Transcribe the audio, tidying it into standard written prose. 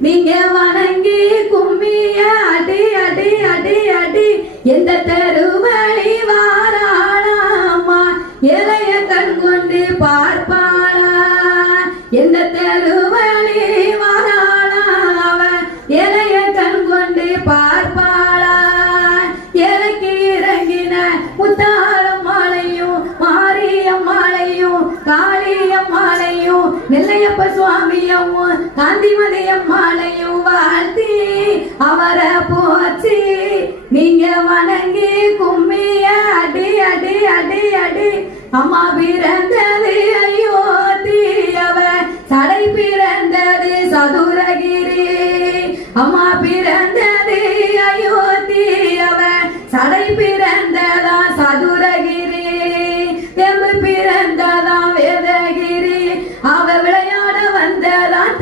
நீங்க வணங்கி கும்மிய அடி அடி அடி அடி எந்த தெருவழி வாராளாமா இளைய கண் கொண்டு பார்ப்பாளா எந்த தெருவழி வாராளா அவ இளைய கண் கொண்டு பார்ப்பாளா இறக்கி இறங்கின முத்தாரம் மாலையும் மாரியம் மாலையும் காளியம் மாலையும் நெல்லையப்ப சுவாமியவும் காந்திமதியம் மாலையும் வாழ்த்தி அவரை போச்சு நீங்க வணங்கி கும்மிய அடி அடி அடி அடி அம்மா பிறந்தது அயோத்தி அவ சடை பிறந்தது சதுரகிரி அம்மா பிறந்த